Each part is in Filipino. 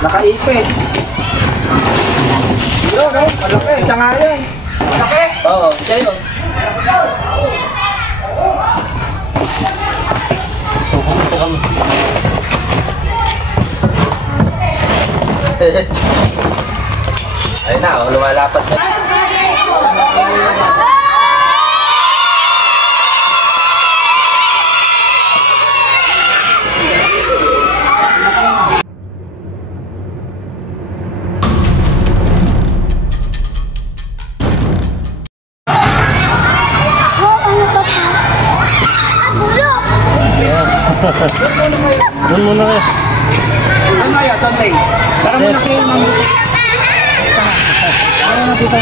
Nakaipit. Yun, no? Malaki. Siya nga yun. Malaki? Oo, siya yun. Ayun na, lumalapat na. Doon muna kayo. Ano kaya, Sunday? Tara muna kayo, ma'am. Tara na dito.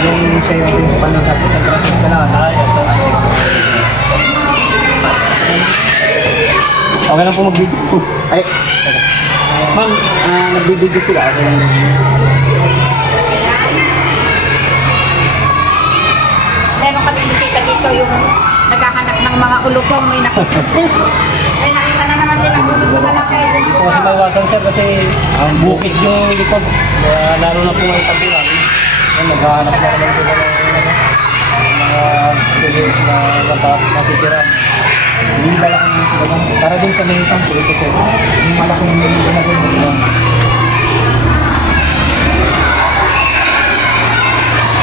Yung siya yung principal ng San Francisco na. Okay lang po mag-video. Ay, ma'am, nagbibideo sila. Okay lang. Meron kaming bisita dito yung naghahanap ng mga ulupong. May nakita na naman silang gusto na lang kayo. Kasi mawasan sir kasi bukis yung likod. Lalo na po ang tabulan. Naghahanap na naman sila ng mga pilis na natitira. Hindi lang ang sila lang. Para din sa mga isang pulito sir. Yung malaking nilito na din.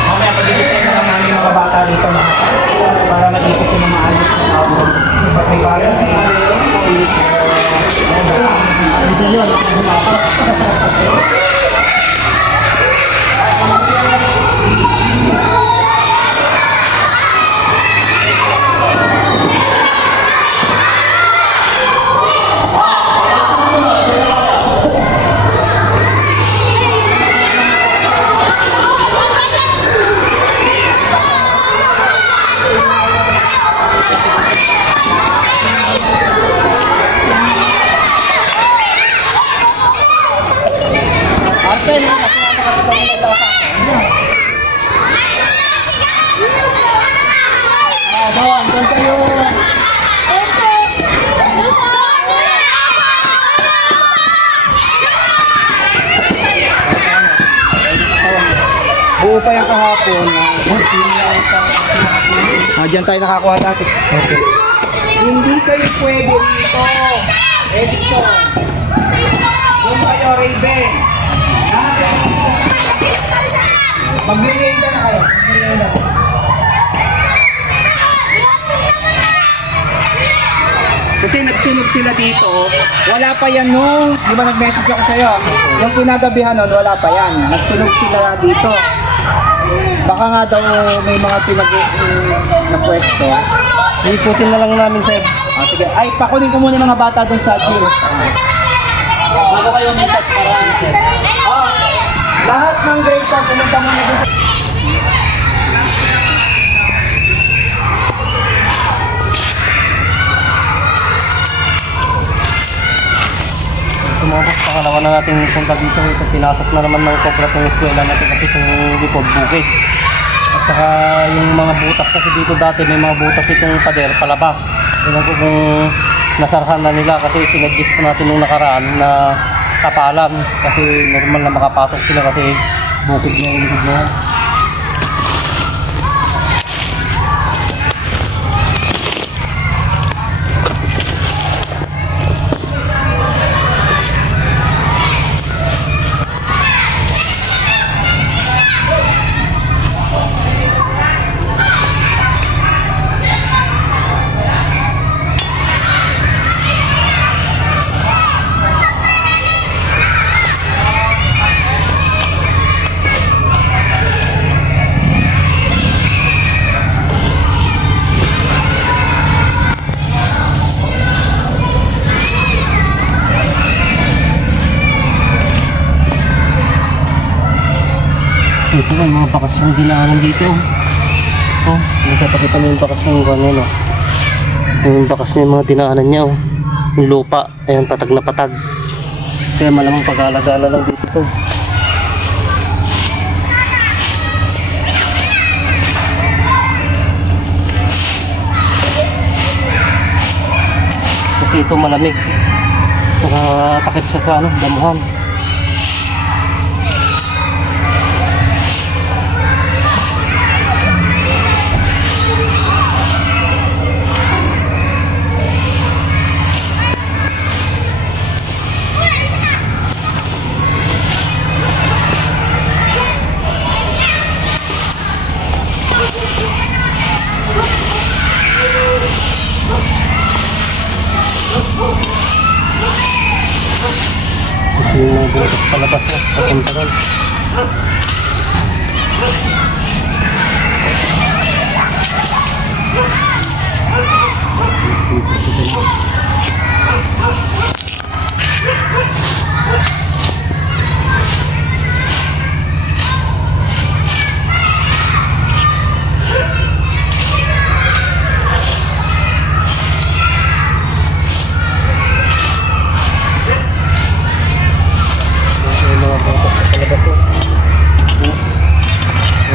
Mamaya pag-ibigay na lang namin mga bata dito para mag-ikot yung mga alit ng tao. May parang dito yun. Buo pa yung kahapon. Diyan tayo nakakuha dati. Okay. Hindi kayo pwede dito. Edison. Doon kayo, Raven. Mag-merienda na kayo. Kasi nagsunog sila dito. Wala pa yan nung, di ba nag-message ako sa'yo? Yung pinagabihan nun, wala pa yan. Nagsunog sila dito. Baka nga daw may mga na pwesto. Iputin na lang namin sir. Sige. Ay, pakunin ko muna mga bata doon sa gym. Bago kayo meet-up para sir. Lahat ng grade 10 pumunta muna doon sa... Tumabot sa kalawa na natin punta dito. Ito pinasok na naman ng cobra itong eskwela natin kasi itong likod bukid. At saka yung mga butas kasi dito dati may mga butas itong pader palabas. Tignan ko kung nasarhan na nila kasi sinadjust po natin nung nakaraan na kapalan kasi normal na makapasok sila kasi bukid na yung likod na yan. Ito yung mga bakas ng dinaanan dito. Oh, nakapakita mo yung bakas ng gano'n. Yung bakas ng mga dinaanan niya. Yung lupa, ayan, patag na patag. Kaya malamang pag-alagala lang dito to. Kasi ito malamig. Nakatakip siya sa ano, damuhan. Yung mga butas palabas na, papunta ron.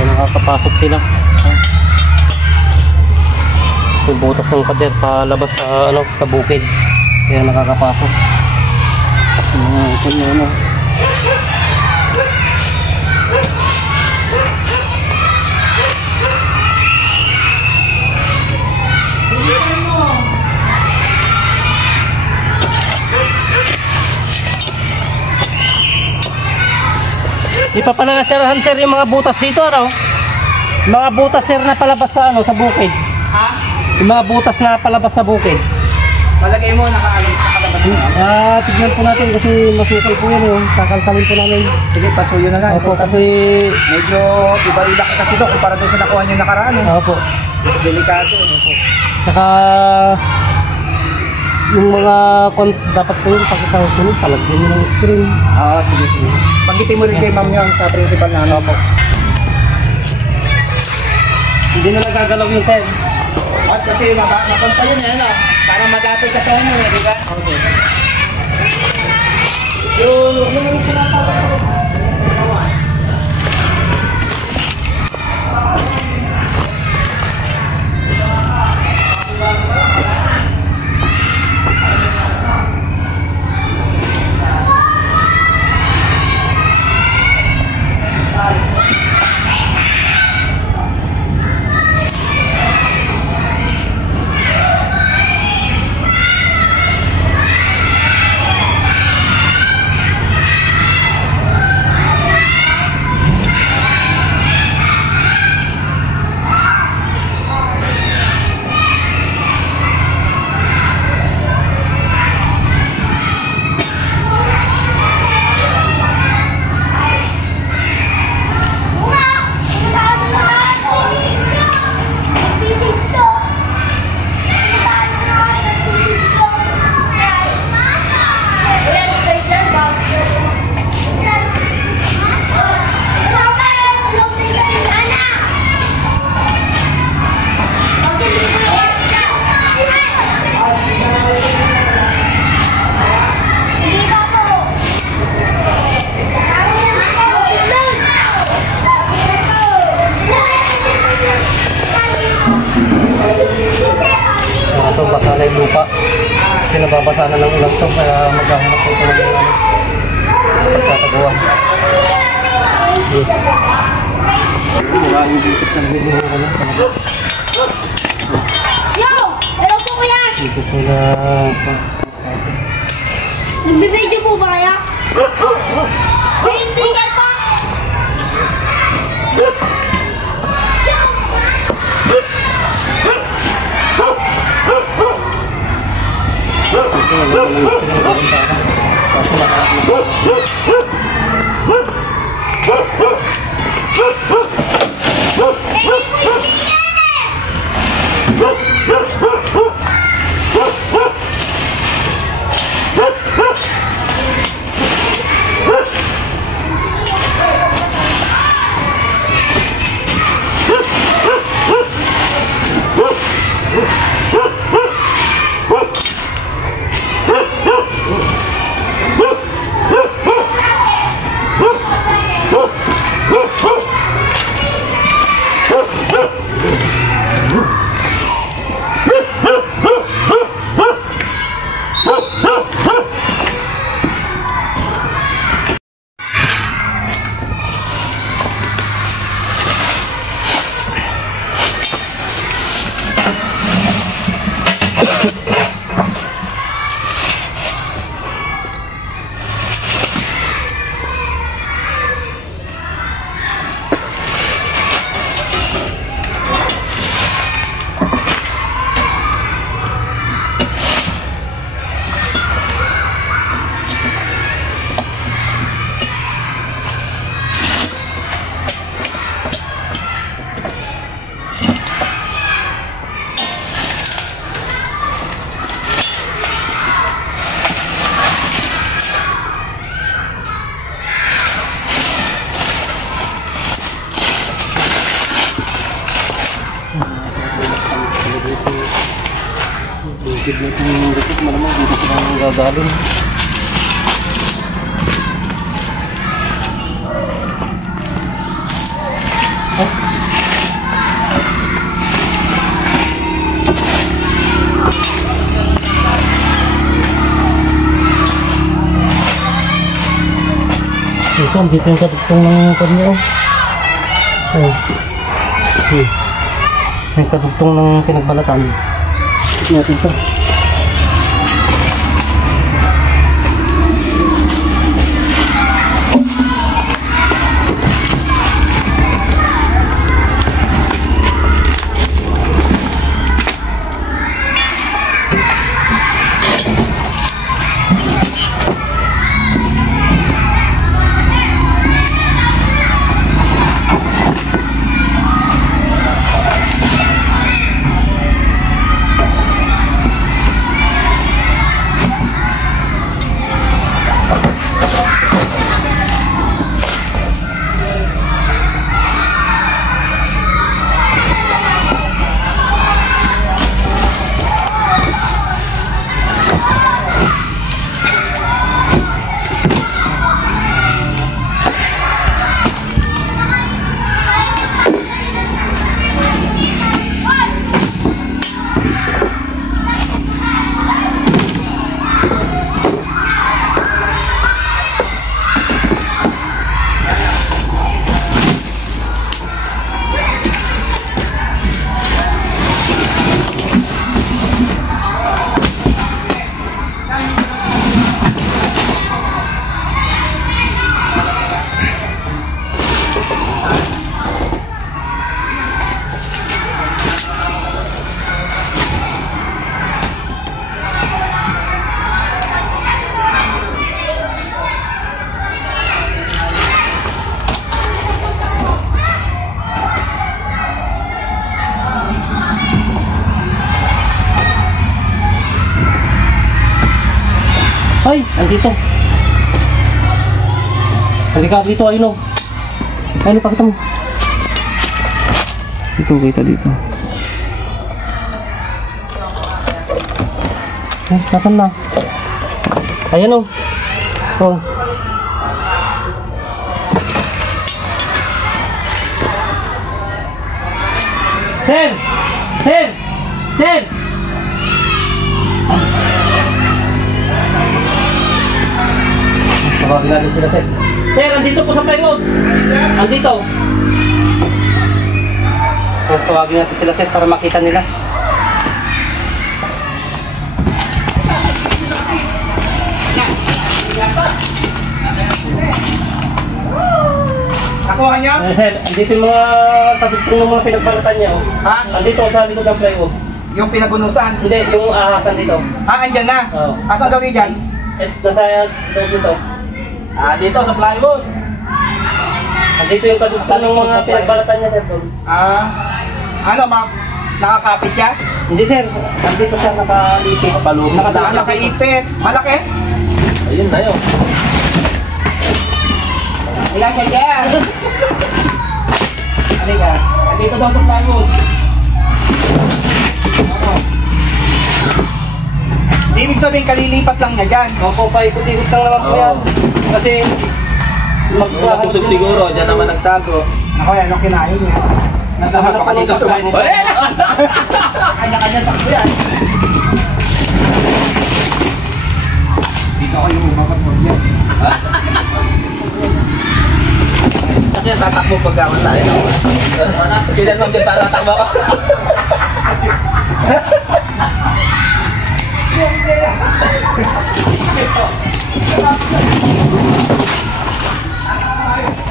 Nakakapasok sila. Yung butas ng pader palabas sa ano, sa bukid. Kaya nakakapasok. Ano. Di pa pala nasirahan sir yung mga butas dito, ano? Mga butas sir na palabas sa ano, sa bukid. Ha? Yung mga butas na palabas sa bukid. Palagay mo, nakaalis, nakalabas na. Tignan po natin kasi masukal po yan, yung kakalkalin po namin. Sige, pasuyo na lang. Opo, kasi medyo iba-iba ka kasi ito kumpara doon sa nakuha niyo nakaraan. opo. Delikado. Opo. Saka yung mga dapat po yung pagkakasunod, palagyan nyo ng screen. Oo, sige. Pagkitin mo rin kay ma'am yun sa principal na ano. Opo. Hindi na nagagalaw yung sir. At kasi mapunta yun ano, para madapit ka sa ano di ba? Okay. Yung pinapagawa. Ito basa na yung lupa. Kasi nababasa na ng ulang ito kaya maghahanap po ito ng ano, pagkataguan. Maraming dito sa nilungo ko lang. Yo! Hello po kuya! Dito sila. Nagbibideo po ba kaya? May sticker pa! Kapatid natin yung rikit malamang dito sila nang gagaling. Dito yung katugtong ng kanyo. Yung katugtong ng pinagbalatan. Tignan natin ito. Ay, andito. Halika dito, ayun o. Ayun, pakita mo. Dito, kita dito. Nasaan na? Ayan o. Oh. Sir! Sir! Sir! Tawagin natin sila, sir. Sir, andito po sa plywood. Andito. Sir, tawagin natin sila, sir, para makita nila. Nakuha niya? Sir, andito yung mga tatugtong ng mga pinagbalatan niya. Oh. Ha? Andito sa likod ng plywood. Yung pinagunusan? Hindi, yung ahasan dito. Ah, andyan na? Oo. Asan gawin dyan? Nasa loob dito. Dito sa plywood. Andito yung kadugtong ng mga pinagbalatan niya, sir. Doon. Ano, nakakapit siya? Hindi, sir. Andito siya nakalipit. Paloob. Nakaipit. Malaki? Ayun na yun. Ilan siya dyan? Halika. Andito daw sa plywood. Ibig sabihin, kalilipat lang niya dyan. Opo, paikot-ikot lang naman po yan. Kasi Pusog siguro, dyan naman nagtago. Ako yan, anong kinain niya? nasa harap pa nito. Kanya-kanya takbo yan. Dito ako yung umabas mo yan. Kasi tatakbo pagkaman tayo. Kailan mo din tatakbo ka?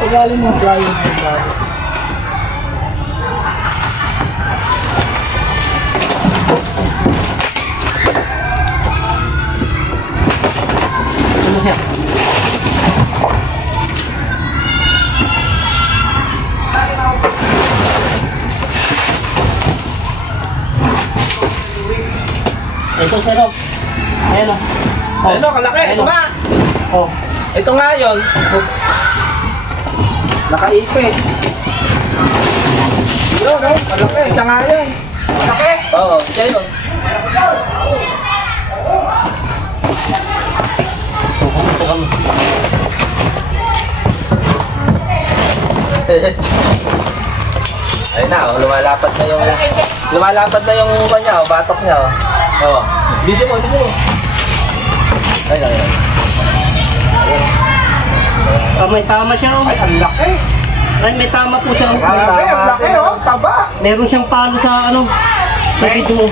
Pagaling mo flying na yun. Ano siya? Ito sir, oh. Ayan o. Ayun o, kalaki. Ito nga. Oh. Ito nga yun. Nakaipit. Yun, no? Malaki. Ito nga yun. Malaki? Oo, siya yun. Ito kami. Ayun na, oh, lumalapad na yung kanya, oh, batok niya, oh. Oh. Video mo. Ayun. May tama siya, oh. Ay, ang laki. Ay, may tama po siya. Grabe, ang laki oh, taba. Meron siyang palo sa ano. Nakita mo.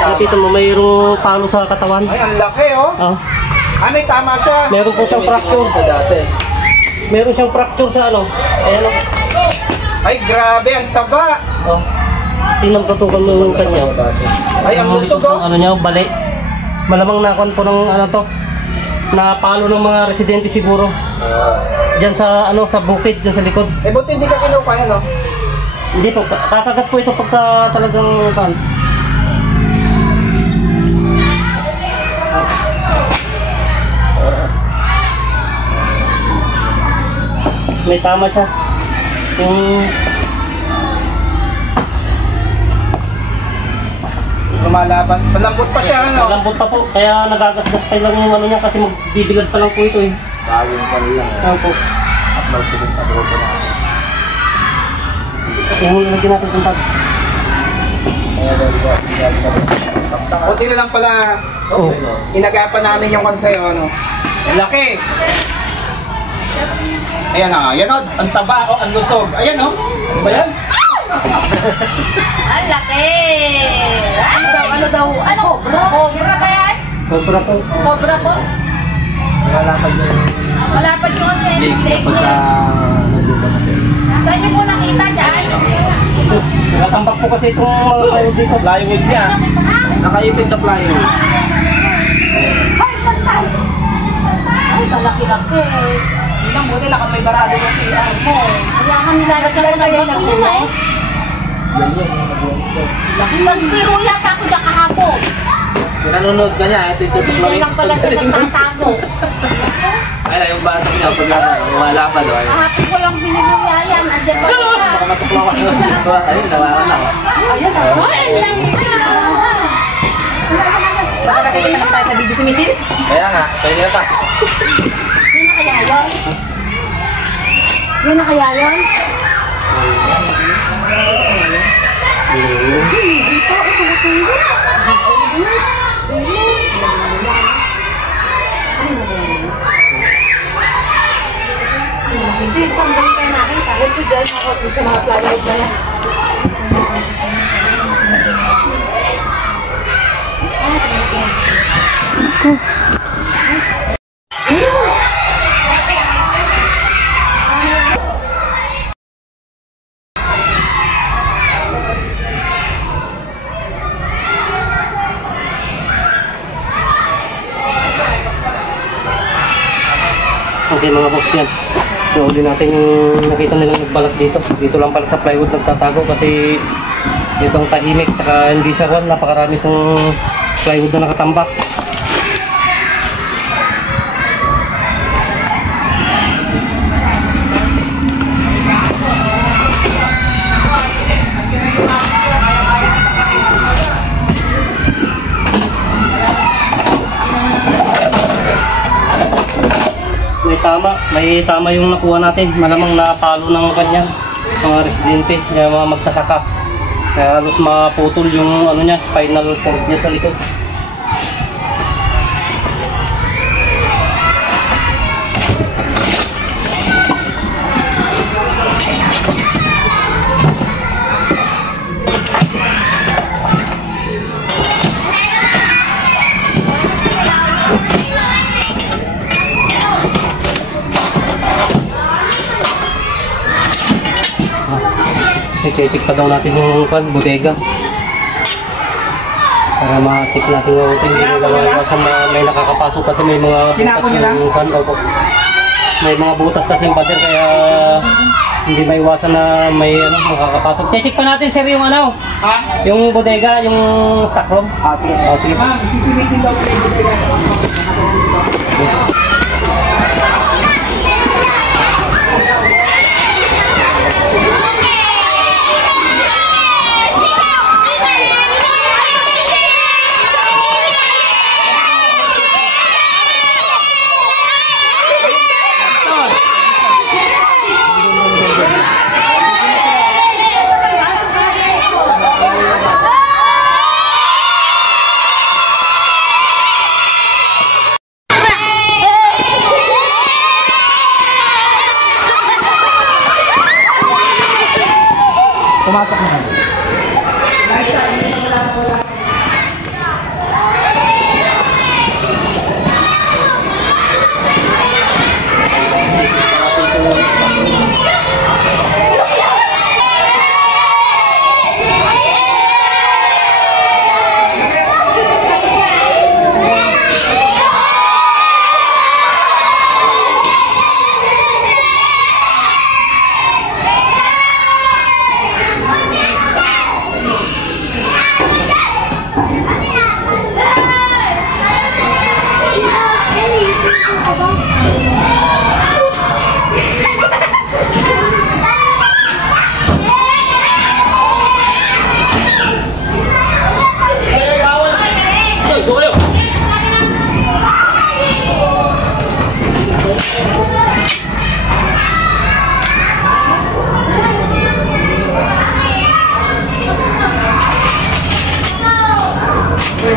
Nakita mo, mayroong palo sa katawan. Ay, ang laki oh. Oh. Ah, may tama siya. Meron po siyang fracture. Sa dati. Meron siyang fracture sa ano. Ayan o. Ay, grabe, ang taba. Oh. Tingnan tutukan mo yung kanya. Ay, ang lusog oh. Ano niya, bali. Malamang nakuhan po ng ano to. Na palo ng mga residente siguro. Diyan sa ano, sa bukid, diyan sa likod. Eh, buti hindi ka kinuha yan oh. Hindi po, kakagat po ito pagka talagang kan. May tama siya. Yung Lumalaban. Malambot pa siya ano. malambot pa po, kaya nagagasgas pa lang yung ano niya kasi magbibilad pa lang po ito eh. Bagong pa lang. Ano po? Upload ko din sa grupo natin. Yung lagyan natin ng tag. Buti na lang pala Oh. inagapan namin yung konseyo ano. Ang laki. Ayan ah, yan oh, ang taba oh, ang lusog. Ayan oh. Ano ba yan? Ang laki! Ano daw? Cobra ba yan? Cobra po. Cobra po? Lalapad yun. Malapad yung technique. Saan niyo po nakita dyan? Nakatambak po kasi itong mga kayo dito. Plywood niya. Nakaipit sa plywood. Ay, kalaki-laki. Hindi buti lang may barado yung CR mo. Kaya ka nilalagyan ko na yung nagunas. Nagbiro yata ako dyan kahapon. Nanonood ka niya, tututok Hindi lang pala siya nagtatago. Ay, yung batok niya, pag lumalapad. Kahapon ko lang binibigyan yan. Andiyan pa siya. Matuklaw ka. Ayun, nawakan na. Ayan na. Ay, lang. Baka nakikita naman tayo sa video si Misil? Kaya nga, sa'yo nila pa. Yun na kaya yun? Yun na kaya yun? Hindi, sandali kayo natin. Kahit ko dyan ako sa mga plywood na yan. Okay mga boss yan. Uli natin yung nakita nilang nagbalas dito. Dito lang pala sa plywood nagtatago kasi dito ang tahimik. Saka hindi siya kwan. Napakarami itong plywood na nakatambak. May tama yung nakuha natin. Malamang napalo ng kanya mga residente, mga magsasaka. Kaya halos maputol yung ano niya, spinal cord niya sa likod. I-check pa daw natin yung bodega para ma-check natin yung hindi may nakakapasok kasi may mga butas yung may mga butas kasi yung pader kaya hindi may iwasan na may makakapasok. Check pa natin sir yung ano, yung bodega, yung stock room. Sige. Sige. Ma'am, sisimitin daw ulit yung bodega. Pumasok na.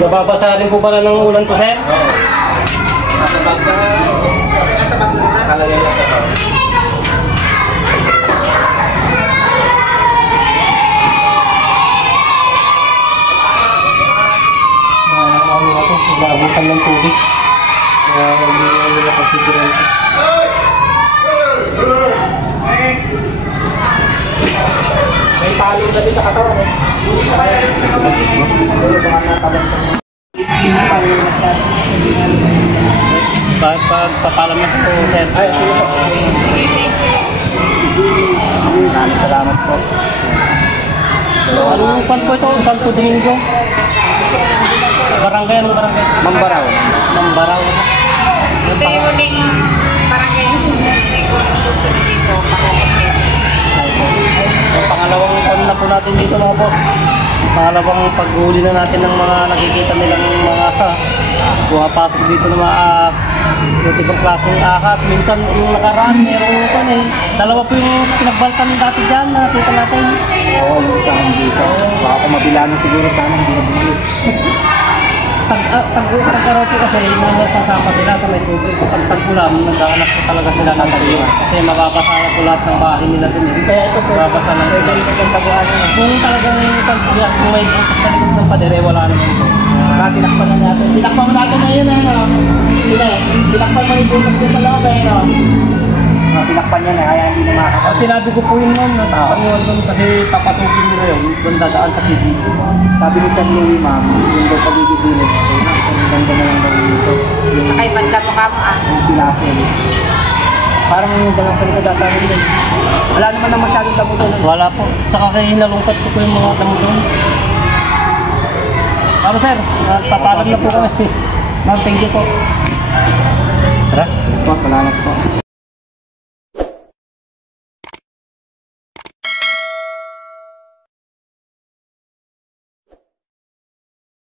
Nababasa rin po pala ng ulan to, sir? Nasa bag na. Nasa bag na. Nakalagay lang sa bag. Ano na ito? Naabutan ng tubig. Hindi na nila pagsigilan ito. May palo na din sa katawan eh. Pagpapalam na po, sir. Ay, sige po. Maraming salamat po. Ano pan po ito? Santo Domingo? Barangay, anong barangay? Mambaraw. Mambaraw. Ito yung huling barangay dito. Ang pangalawang pan na po natin dito, mga boss. Pangalawang paghuli na natin ng mga nakikita nilang mga pumapasok dito ng mga ibang klaseng ahas. Minsan yung nakaraan, meron pa eh. Dalawa po yung pinagbalkan dati dyan, nakita natin. Oo, yung isang dito. Baka kung mabilanan siguro sana, hindi na bumili. Tag-araw po kasi nasasapa nila sa may tubig. Pag tag-ulam, nagkahanap po talaga sila ng tayo. Kasi mababasa na po lahat ng bahay nila din. Kaya ito po, mababasa na. Kung talagang tag-ulam, kung may bukas sa likod ng pader, wala naman po. Tinakpan na natin. Tinakpan mo natin na yun eh, no? Tinakpan mo yung butas ko sa loob eh, no? Tinakpan niya na, kaya hindi na makakatawa. Sinabi ko po yun noon, natakpan yun doon kasi papatukin nila yun, doon dadaan sa TV. Sabi ni Sir Louie, ma'am, yung daw pagigilid, ang ganda na lang daw dito. Yung Ay, banda mo ka mo ah. pinapil. Parang yung dalang sa likod data rin din. Wala naman na masyadong damo doon. Wala po. Saka kayo hinalungkat ko po yung mga damo doon. Ano sir, papalam na po kami. Ma'am, thank you po. Tara. Po, salamat po.